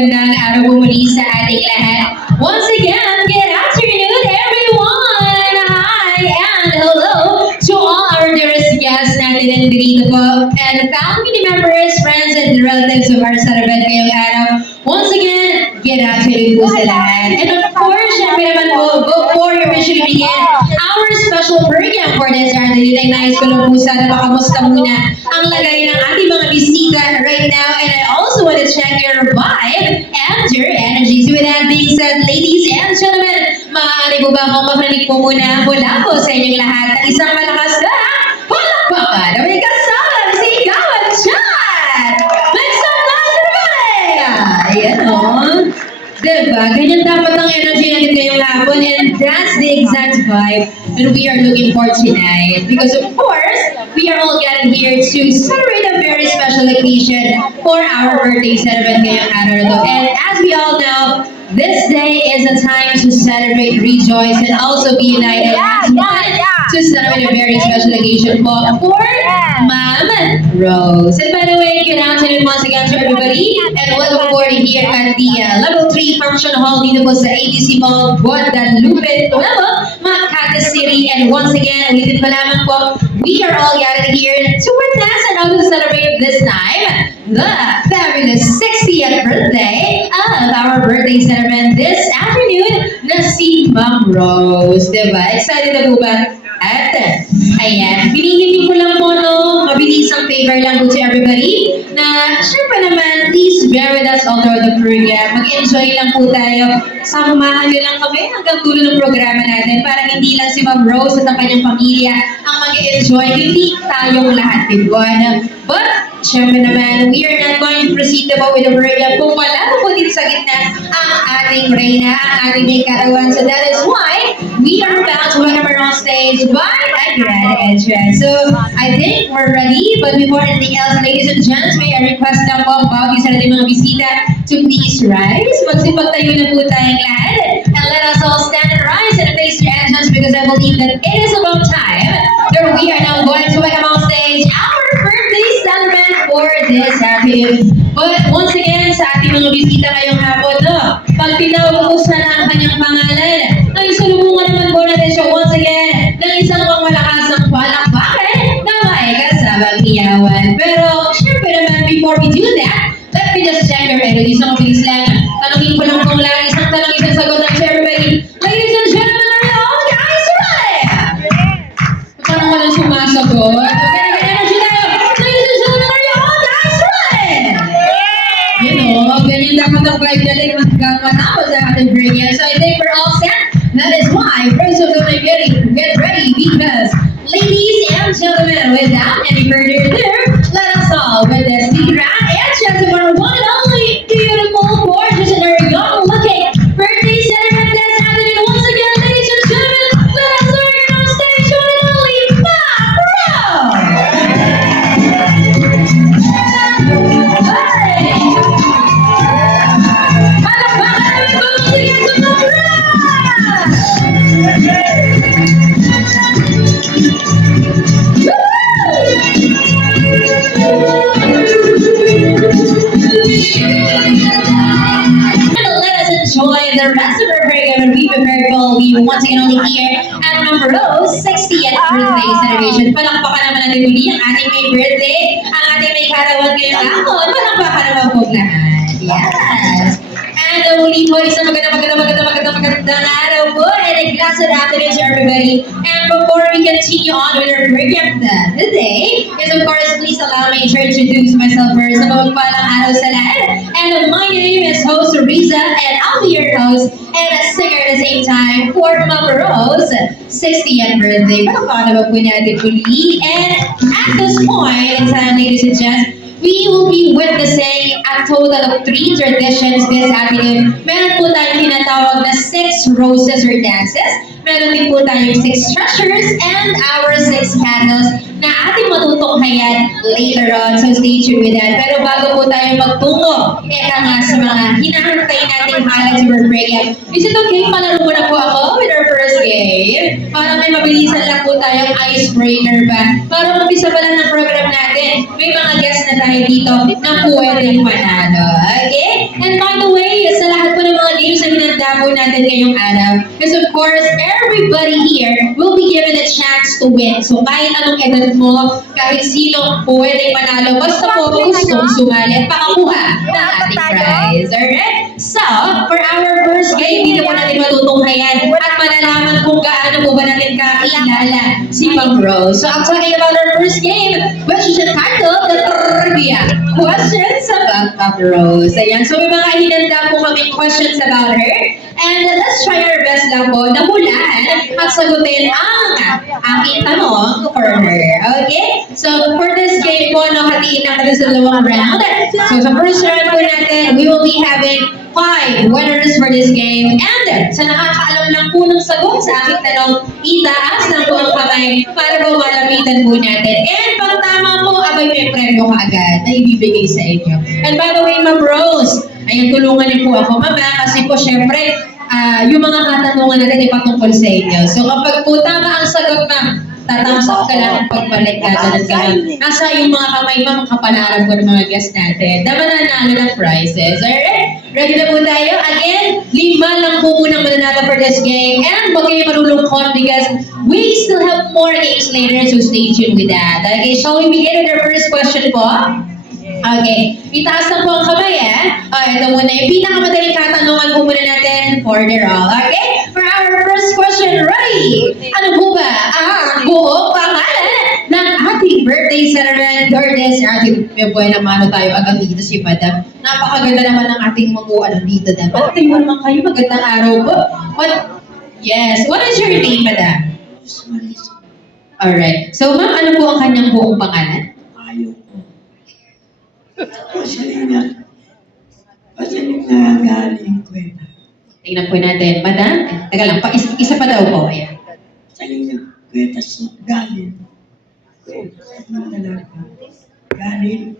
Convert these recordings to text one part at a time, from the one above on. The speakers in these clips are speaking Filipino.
magandang araw po muli sa ating lahat. Once again, good afternoon everyone! Hi and hello to all our dearest guests natin nandito po and family members, friends, and relatives of our celebrant ngayong araw. Once again, good afternoon po sa lahat. And of course, syempre naman po, before we officially begin our special program for this afternoon, ay nais ko lang po sana makamusta muna ang lagay ng ating mga bisita right now. And I also want to check your vibe and your energy. So with that being said, ladies and gentlemen, maaari po ba akong makinig po muna mula po sa inyong lahat ng isang malakas na palakpakan na may kasama si Ikawan Chat! Make some noise, everybody! Ayan o. Diba? Ganyan dapat ang energy natin ngayong hapon, and that's the exact vibe that we are looking for tonight. Because of course, we are all gathered here to celebrate a very special occasion for our birthday celebrant ngayong araw na to. And as we all know, this day is a time to celebrate, rejoice, and also be united as one to celebrate a very special occasion for Ma'am Rose. And by the way, good afternoon once again to everybody, and welcome aboard here at the Level 3 Function Hall dito po sa ABC Mall, Guadalupe, Nuevo, Makati City. And once again, ulitin ko lamang po, we are all gathered here to witness and also celebrate this time the fabulous 60th birthday of our birthday celebrant this afternoon na si Ma'am Rose. Diba? Excited na po ba? At, ayan, pinigilin ko lang po, no, mabilisang favor lang po to everybody na, syempre naman, please bear with us all throughout the program. Mag-enjoy lang po tayo. Samahan nyo lang kami hanggang dulo ng programa natin para hindi lang si Ma'am Rose at ang kanyang pamilya ang mag-enjoy, hindi tayong lahat, diba? But, syempre naman, we are not going to proceed about with the program kung wala po dito sa gitna ang ating Reyna, ang ating may karawan. So that is why we are about to welcome her on stage by a grand entrance. So I think we're ready, but before anything else, ladies and gents, may I request na po ang bawat isa natin mga bisita to please rise. Magsipagtayo na po tayong lahat. And let us all stand and rise and face your entrance because I believe that it is about time that we are now going to welcome on stage our birthday celebrant for this afternoon. But once again, sa ating mga bisita ngayong hapon, no, pag pinauusan na ang kanyang pangalan, ay sulubungan naman po natin siya once again ng isang pangmalakasang palakpakan na may kasabang iyawan. Pero, syempre naman, before we do that, let me just check your melody. So, mabilis lang. Tanungin ko lang kung lang isang tanong, isang sagot ng everybody. Ladies and gentlemen, are you all guys ready? Parang walang sumasagot. Ganyan dapat ang vibe natin matapos sa ating program. So I think we're all set. That is why, first of all, get ready because, ladies and gentlemen, without any further ado, let us all witness the grand entrance of our one and only beautiful, gorgeous, and very young-looking birthday celebrant this afternoon. Once again, ladies and gentlemen, let us learn on stage one and only Ma'am Rose. Enjoy the rest of our program and be prepared for we once again only here at Ma'am Rose 60th birthday celebration. Palakpakan naman natin muli ang ating may birthday, ang ating may karawan ngayong hapon. Palakpakan naman po lahat. Yes! And muli po, isang magandang araw po and a blessed afternoon to everybody. And before we continue on with our program today, is of course, please allow me to introduce myself first. Mapagpalang araw sa lahat. And my name is host Riza, and I'll be your host and a singer at the same time for Ma'am Rose 60th birthday. Palakpakan naman po natin muli. And at this point in time, ladies and gents, we will be witnessing a total of 3 traditions this afternoon. Meron po tayong tinatawag na 6 roses or dances. Meron din po tayong 6 treasures and our 6 candles na ating matutunghayan later on. So stay tuned with that. Pero bago po tayo magtungo, eka nga sa mga hinahantay nating highlights of our program. Is it okay? Palaro muna po ako with our first game. Para may mabilisan lang po tayong icebreaker ba? Para umpisa pa lang ng program natin, may mga guests na tayo dito na pwedeng manalo. Okay? And by the way, ihanda po natin ngayong araw. Because of course, everybody here will be given a chance to win. So kahit anong edad mo, kahit sino pwedeng manalo, basta po gustong sumali at pakakuha ng ating prize. Alright? So, for our first game, dito po natin matutunghayan at malalaman kung gaano po ba natin kakilala si Ma'am Rose. So, I'm talking about our first game, which is entitled the Trivia Questions About Ma'am Rose. Ayan, so may mga hinanda po kami questions about her. And let's try our best lang po na hulaan at sagutin ang aking tanong for her. Okay? So, for this game po, no, hatiin lang natin sa dalawang round. So, sa first round po natin, we will be having 5 winners for this game. And sa nakakaalam lang po ng sagot sa aking tanong, itaas lang po ang kamay para po malapitan po natin. And pag tama po, abay may premyo kaagad na ibibigay sa inyo. And by the way, Ma'am Rose, ayan, tulungan niyo po ako, Mama, kasi po syempre, yung mga katanungan natin ay patungkol sa inyo. So kapag po tama ang sagot, Ma'am, tatamsak ka lang pagbalik ka, ganun ka lang. Nasa yung mga kamay, Ma'am, kapalaran ko ng mga guests natin na mananalo ng prizes. Alright? Ready na po tayo? Again, 5 lang po munang mananalo for this game. And huwag kayo malulungkot because we still have more games later, so stay tuned with that. Okay, shall we begin with our first question po? Okay, itaas lang po ang kamay ito muna yung pinakamadaling katanungan po muna natin for the roll. Okay, for our first question, ready? Ano po ba ang buong pangalan ng ating birthday celebrant or this ating buhay na mano tayo agad dito si Madam. Napakaganda naman ng ating mamuan dito na. Pati mo naman kayo, magandang araw po. Yes, what is your name, Madam? Alright, so ma'am, ano po ang kanyang buong pangalan? Pasalina galing ko eh. Tingnan po natin. Madam, taga lang, isa pa daw po. Ayan. Pasalina kwetas galing. Galing.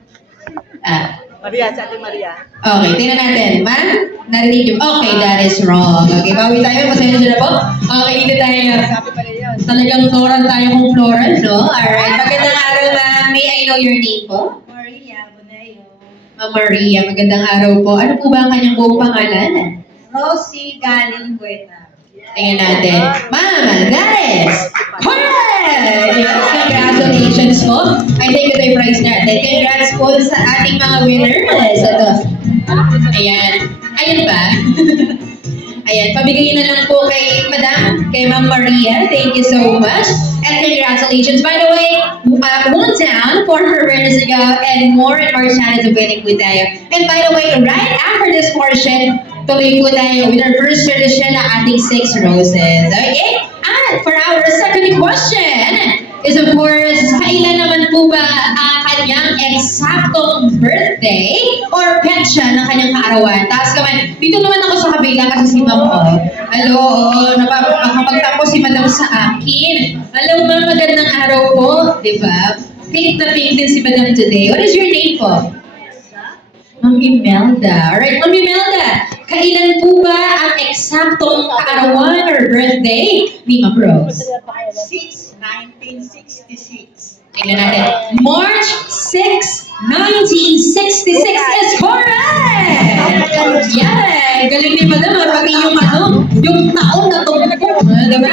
Maria, sa ating Maria. Okay, tingnan natin. Ma'am, narinig yung, okay, that is wrong. Okay, bawi tayo, pasensya na po. Okay, dito tayo. Sabi pa rin yun. Talagang floral tayo kung floral, no? Alright, magandang araw, ma'am. May I know your name po? Maria, Bonayo. Ma'am Maria, magandang araw po. Ano po ba ang kanyang buong pangalan? Rosie Galing Bueta. Tingnan natin. Ma'am, that is correct! Yes, congratulations po. I think ito yung prize natin. Congrats po sa ating mga winners. Ito. Ayan. Ayan ba? Ayan, pabigayin na lang po kay Madam, kay Ma'am Maria. Thank you so much. And congratulations. By the way, 1 down for her winners ago and more chances of winning po tayo. And by the way, right after this portion, tuloy po tayo with our first tradition ng ating 6 roses. Okay? And for our second question is of course, kailan naman po ba ang kanyang eksaktong birthday or petsa ng kanyang kaarawan? Taas kamay. Dito naman ako sa kabila kasi si Ma'am Hello, nakapagtapos si Madam sa akin. Hello, Ma'am, magandang araw po. Diba? Pink na pink din si Madam today. What is your name po? Ma'am Imelda. Alright, Ma'am Imelda, kailan po ba ang eksaktong kaarawan or birthday ni Ma'am Rose? 6, 1966. Tingnan natin. March 6, 1966 is correct! Yeah, galing ni Madam. Pati yung taon na tumpo. Diba?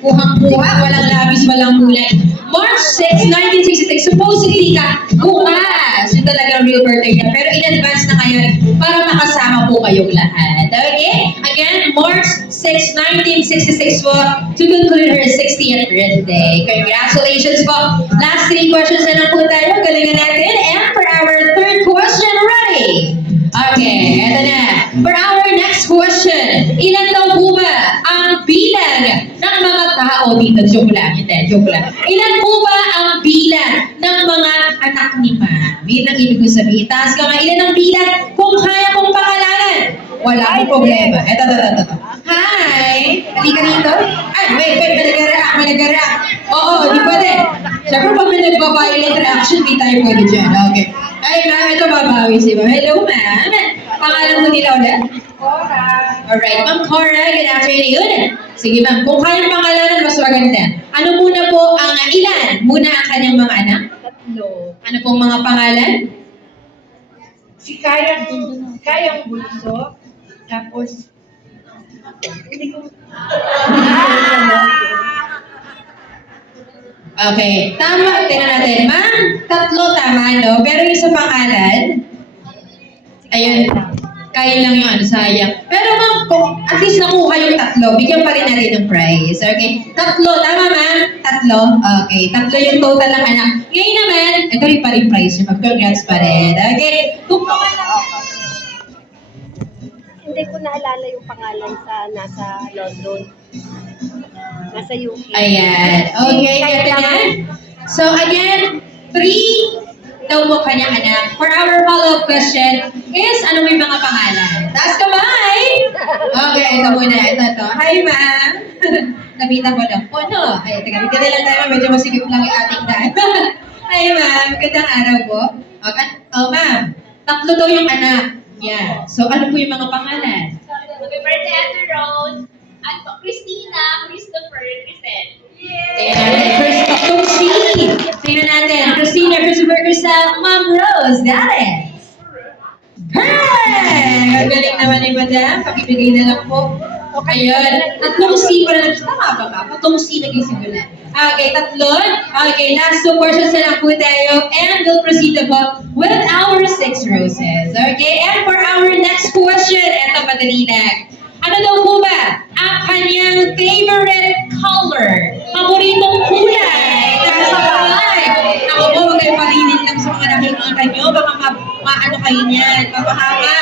Kuhang-kuha, walang labis, walang kulay. March 6, 1966, supposedly bukas. Yung talagang real birthday niya. Pero in advance na ngayon para makasama po kayong lahat. Okay? Again, March 6, 1966 po to conclude her 60th birthday. Congratulations po. Last 3 questions na lang po tayo. Galingan natin. And for our third question, ready? Okay, eto na. For our next question, ilan daw po ba ang bilang ng mga tao dito? Joke lang, hindi, joke lang. Ilan po ba ang bilang ng mga anak ni Ma'am? Yun ang ibig ko sabihin. Taas ka nga, ilan ang bilang kung kaya kong pakalanan? Wala akong problema. Eto. Hi! Halika dito. Ay, wait, may nag-react. Oo, di pwede. Siyempre, pag may nagbabiolate reaction, di tayo pwede dyan. Okay. Ay, ma'am, ito babawi si Ma'am. Hello, ma'am. Pangalan mo nila ulit? Cora. Alright, Ma'am Cora, good afternoon. Sige, ma'am, kung kayang pangalanan, mas maganda. Ano muna po ang ilan? Muna ang kanyang mga anak? 3. Ano pong mga pangalan? Si Kayang Bunso, Tapos, Okay, tama. Tingnan natin. Ma'am, tatlo tama, no? Pero yung sa pangalan, ayun, kaya lang yung ano, sayang. Pero ma'am, kung at least nakuha yung tatlo, bigyan pa rin natin ng prize. Okay? Tatlo, tama ma'am? Tatlo? Okay, tatlo yung total ng anak. Ngayon naman, ito rin pa rin prize niyo. Congrats pa rin. Okay? Kung Hindi ko naalala yung pangalan sa nasa London. Nasa UK. Ayan. Okay, Kaya ito lang- yan. So again, 3 daw po kanyang anak. For our follow-up question is, ano may mga pangalan? Taas kamay! Okay, ito muna. Ito. Hi, ma'am. Nabita ko lang. Oh, no. Ay, teka, dito lang tayo. Medyo masigip lang yung ating daan. Hi, ma'am. Gandang araw po. Okay. Oh, ma'am. Tatlo daw yung anak. Yeah. So, ano po yung mga pangalan? Happy birthday, Ate Rose. Anto, Christina, Christopher, Crisel. Tingnan natin. First, tatlong C. Tingnan natin. Christina, Christopher, Crisel, Ma'am Rose. That is. Perfect! Ang galing naman ni Madam. Pakibigay na lang po. Ayun. Tatlong C pa na. Tama ba ba? Tatlong C naging simulan. Okay, tatlon. Okay, last 2 questions na lang po tayo. And we'll proceed to go with our 6 roses. Okay, and for our next question, eto madali lang. Ano daw po ba ang kanyang favorite color? Paboritong kulay? Nasa kamay. Ako po, huwag kayong palilin lang sa mga nakikita nyo. Baka maano kayo niyan. Mapahama.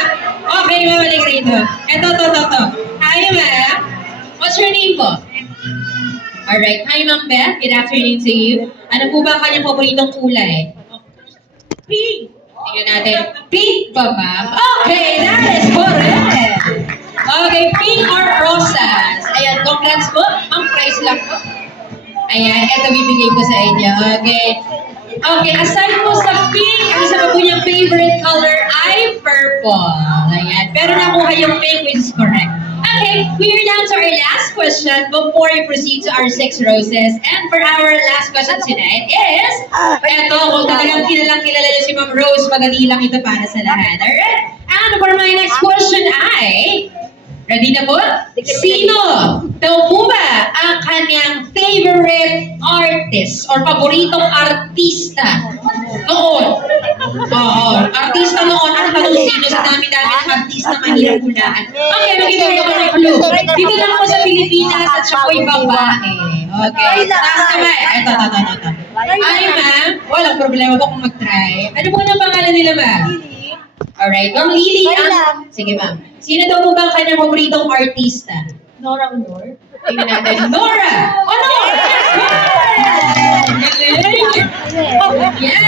Okay, mamalik rito. Ito. Hi, ma'am. What's your name po? Alright. Hi, Ma'am Beth. Good afternoon to you. Ano po ba ang kanyang paboritong kulay? Pink. Tingnan natin. Pink ba, ma'am? Okay, that is correct. Okay, pink or rosas. Ayan, congrats po. Ang price lang po. Ayan, ito bibigay ko sa inyo. Okay. Okay, aside po sa pink, ang isa pa po niyang favorite color ay purple. Ayan, pero nakuha yung pink, which is correct. Okay, we are down to our last question before we proceed to our 6 roses. And for our last question tonight is, eto, kung talagang kilalang kilala niyo si Ma'am Rose, madali lang ito para sa lahat. Alright? And for my next question ay, ready na po? Sino daw po ba ang kanyang favorite artist or paboritong artista noon? Oo, artista noon. Ang tanong sino sa dami-dami ng artista mahirap hulaan. Okay, mag-ibigay ako ng clue. Dito lang ako sa Pilipinas at siya po'y babae. Okay, taas kamay. Ito. Ay, ma'am. Walang problema po kung mag-try. Ano po ang pangalan nila, ma'am? Alright, Ma'am Lily. Sige, ma'am. Sino daw po ba ang kanyang paboritong artista? Nora Honor. Tingnan natin. Nora! Honor! Yes!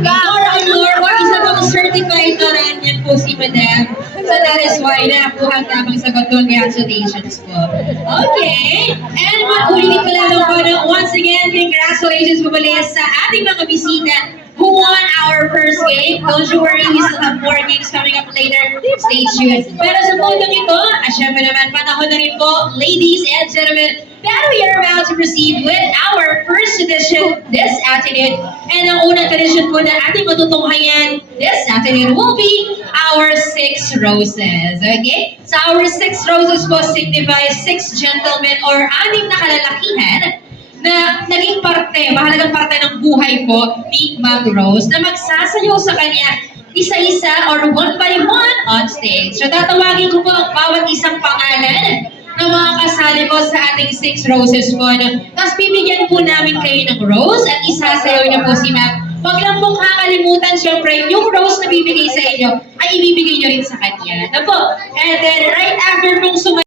Nora Honor, isa pang certified Noranian po si Madam. So that is why nakakuha ang tamang sagot. Congratulations po. Okay. And ulitin ko lang po na once again, congratulations po muli sa ating mga bisita who won our first game. Don't you worry, we still have more games coming up later. Stay tuned. Pero sa puntong ito, at syempre naman, panahon na rin po, ladies and gentlemen, that we are about to proceed with our first edition this afternoon. And ang unang tradition po na ating matutunghayan this afternoon will be our 6 roses. Okay? So our 6 roses po signifies 6 gentlemen or 6 na kalalakihan na naging parte, mahalagang parte ng buhay po ni Ma'am Rose na magsasayaw sa kanya isa-isa or one by one on stage. So tatawagin ko po ang bawat isang pangalan ng mga kasali po sa ating 6 roses po. Tapos bibigyan po namin kayo ng rose at isasayaw niyo po si Ma'am. Huwag lang pong kakalimutan, syempre, yung rose na bibigay sa inyo ay ibibigay niyo rin sa kanya. Ano po? And then right after pong